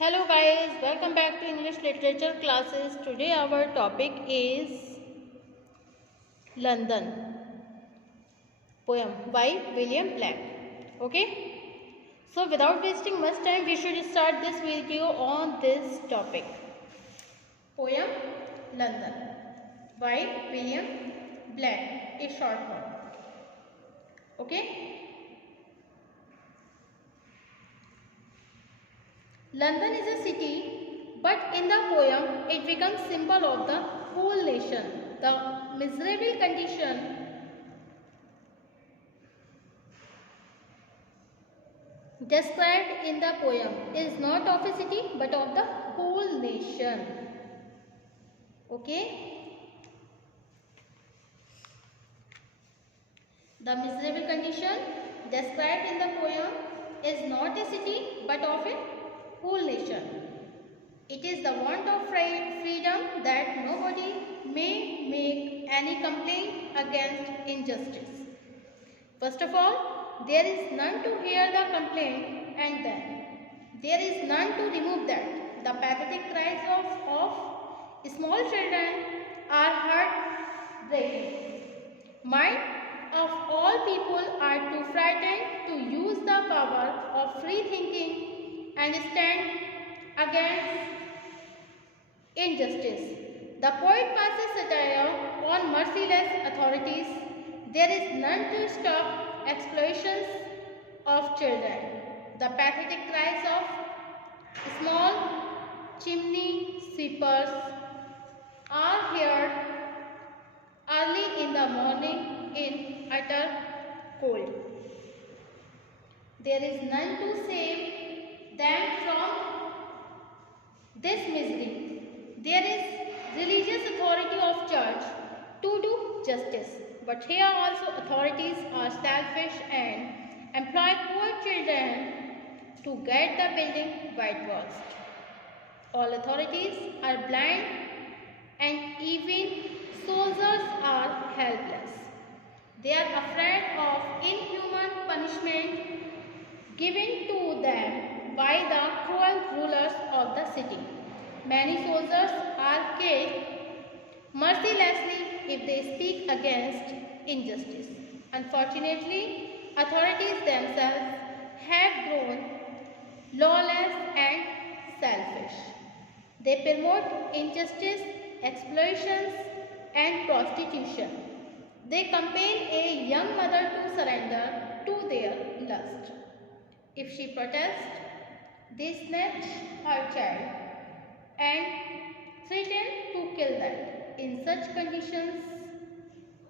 Hello guys, welcome back to English literature classes. Today our topic is London poem by William Blake. Okay, so without wasting much time we should start this video on this topic. Poem London by William Blake, a short one. Okay, London is a city, but in the poem it becomes symbol of the whole nation. The miserable condition described in the poem is not of a city but of the whole nation. Okay? The miserable condition described in the poem is not a city but of a whole nation. It is the want of freedom that nobody may make any complaint against injustice. First of all, there is none to hear the complaint, and then there is none to remove that. The pathetic cries of small children are heartbreaking. Mind of all people are too frightened to use the power of free thinking and stand against injustice. The poet passes satire on merciless authorities. There is none to stop exploitations of children. The pathetic cries of small chimney sweepers are heard early in the morning in utter cold. There is none to save them from this misery. There is religious authority of church to do justice, but here also authorities are selfish and employ poor children to get the building whitewashed. All authorities are blind and even soldiers are helpless. They are afraid of inhuman punishment given to them by the cruel rulers of the city. Many soldiers are killed mercilessly if they speak against injustice. Unfortunately, authorities themselves have grown lawless and selfish. They promote injustice, exploitations, and prostitution. They compel a young mother to surrender to their lust. If she protests, they snatch her child and threaten to kill that. In such conditions,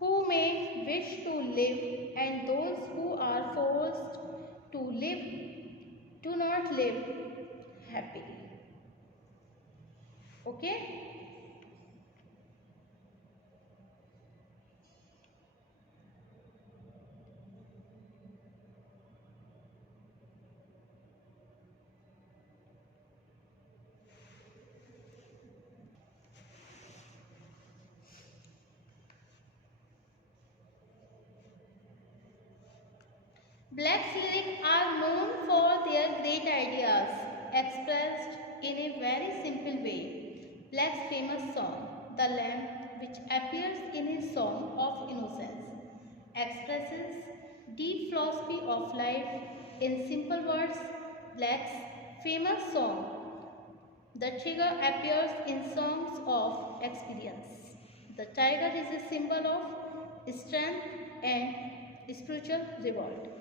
who may wish to live and those who are forced to live do not live happily. Okay? Blake's lyrics are known for their great ideas expressed in a very simple way. Blake's famous song, The Lamb, which appears in his Song of Innocence, expresses deep philosophy of life in simple words. Blake's famous song, The Tiger, appears in Songs of Experience. The tiger is a symbol of strength and spiritual revolt.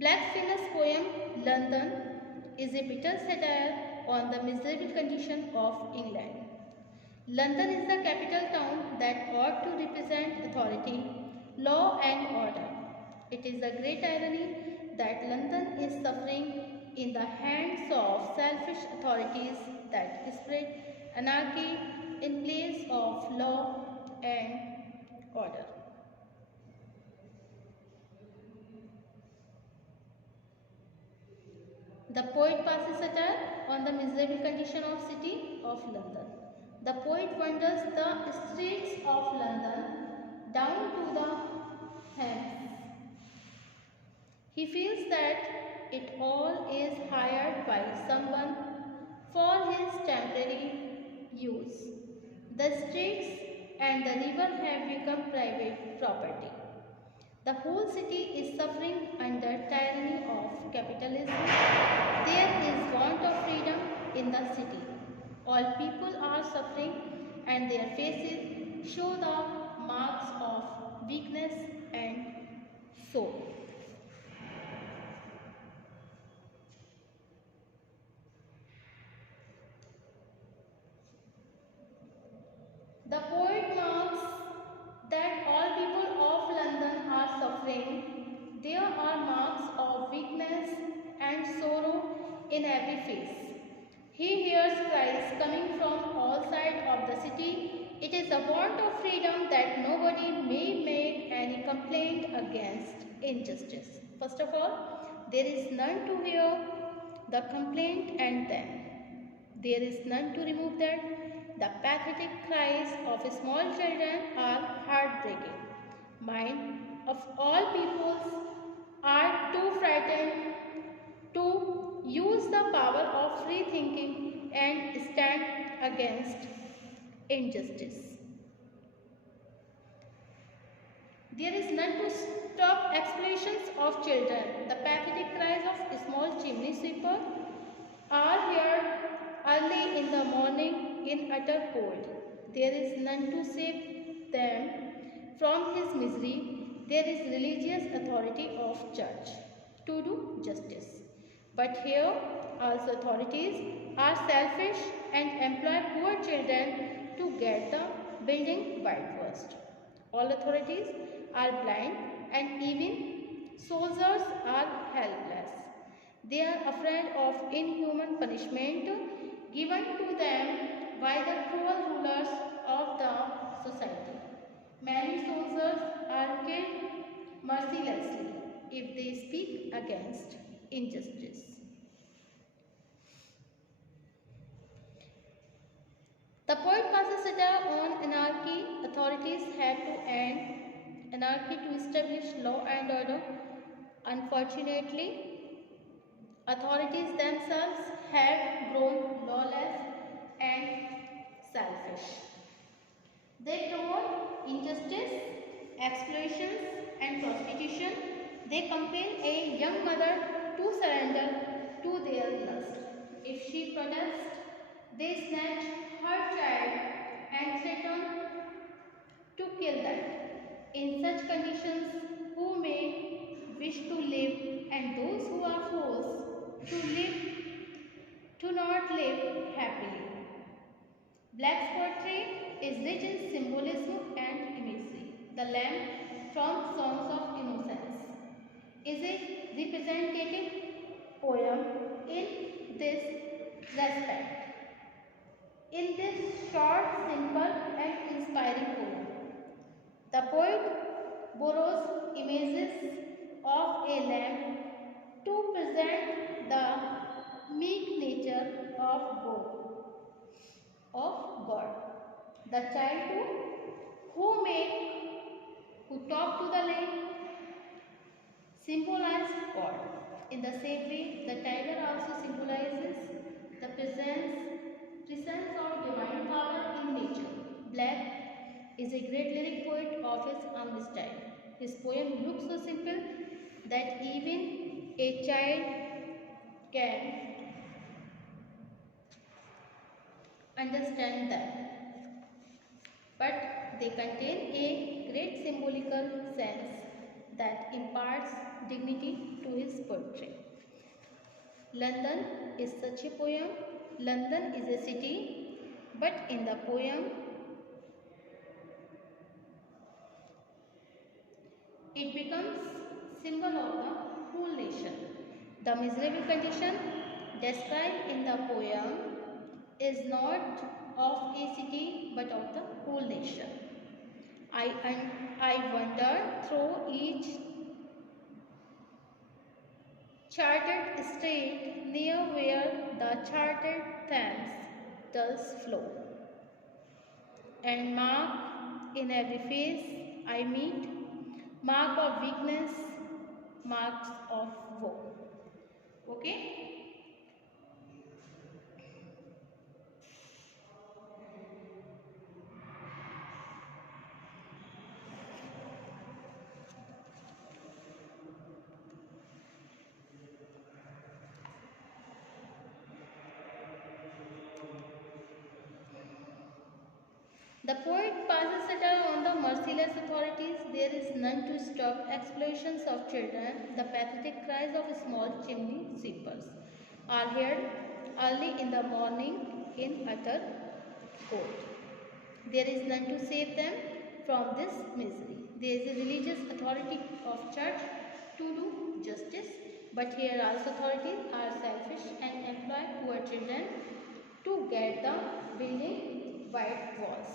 Blake's famous poem, London, is a bitter satire on the miserable condition of England. London is the capital town that ought to represent authority, law and order. It is a great irony that London is suffering in the hands of selfish authorities that spread anarchy in place of law and order. The poet passes satire on the miserable condition of city of London. The poet wanders the streets of London down to the Thames. He feels that it all is hired by someone use. The streets and the river have become private property. The whole city is suffering under tyranny of capitalism. There is want of freedom in the city. All people are suffering and their faces show the marks of weakness and sorrow. The poet marks that all people of London are suffering. There are marks of weakness and sorrow in every face. He hears cries coming from all sides of the city. It is a want of freedom that nobody may make any complaint against injustice. First of all, there is none to hear the complaint, and then there is none to remove that. The pathetic cries of small children are heartbreaking. Mind of all peoples are too frightened to use the power of free thinking and stand against injustice. There is none to stop explosions of children. The pathetic cries of small chimney sweeper are heard early in the morning in utter cold. There is none to save them from his misery. There is religious authority of church to do justice. But here also authorities are selfish and employ poor children to get the building whitewashed. All authorities are blind and even soldiers are helpless. They are afraid of inhuman punishment given to them by the cruel rulers of the society. Many soldiers are killed mercilessly if they speak against injustice. The poet passes satire on anarchy. Authorities had to end anarchy to establish law and order. Unfortunately, authorities themselves have grown lawless and selfish. They promote injustice, exploitation and prostitution. They compel a young mother to surrender to their lust. If she protests, they snatch her child and threaten to kill them. In such conditions, who may wish to live and those who are forced to live do not live happily. Black's poetry is rich in symbolism and imagery. The Lamb from Songs of Innocence is a representative poem in this respect. In this short, simple and inspiring poem, the poet borrows images of a lamb to present the meek nature of God. The child who talk to the lamb symbolize God. In the same way, the tiger also symbolizes the presence of divine power in nature. Black is a great lyric poet of his own style. His poem looks so simple that even a child can understand them. But they contain a great symbolical sense that imparts dignity to his poetry. London is such a poem. London is a city, but in the poem, it becomes symbol of the whole nation. The miserable condition described in the poem is not of a city but of the whole nation. I wander through each charted street near where the charted Thames does flow, and mark in every face I meet mark of weakness, marks of woe. Okay? The poet passes satire on the merciless authorities. There is none to stop explosions of children. The pathetic cries of small chimney sweepers are heard early in the morning in utter cold. There is none to save them from this misery. There is a religious authority of church to do justice, but here also authorities are selfish and employ poor children to get the building white walls.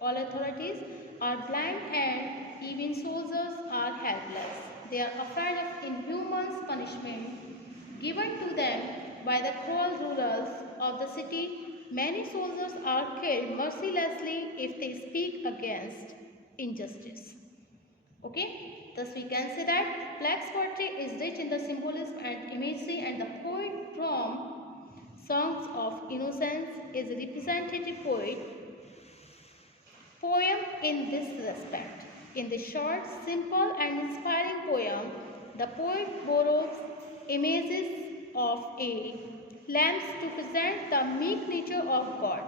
All authorities are blind and even soldiers are helpless. They are afraid of inhuman punishment given to them by the cruel rulers of the city. Many soldiers are killed mercilessly if they speak against injustice. Okay, thus we can say that Black's poetry is rich in the symbolism and imagery, and the poet from Songs of Innocence is a representative poem in this respect. In this short, simple and inspiring poem, the poet borrows images of a lamb to present the meek nature of God.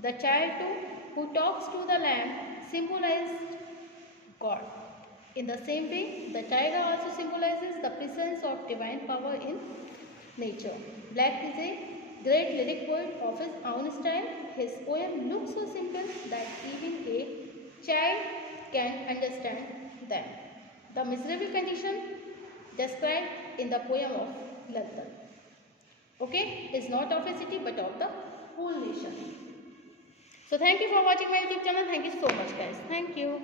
The child too, who talks to the lamb, symbolizes God. In the same way, the tiger also symbolizes the presence of divine power in nature. Black is a great lyric poet of his own style. His poem looks so simple that even a child can understand them. The miserable condition described in the poem of London, okay, is not of a city but of the whole nation. So thank you for watching my YouTube channel. Thank you so much, guys. Thank you.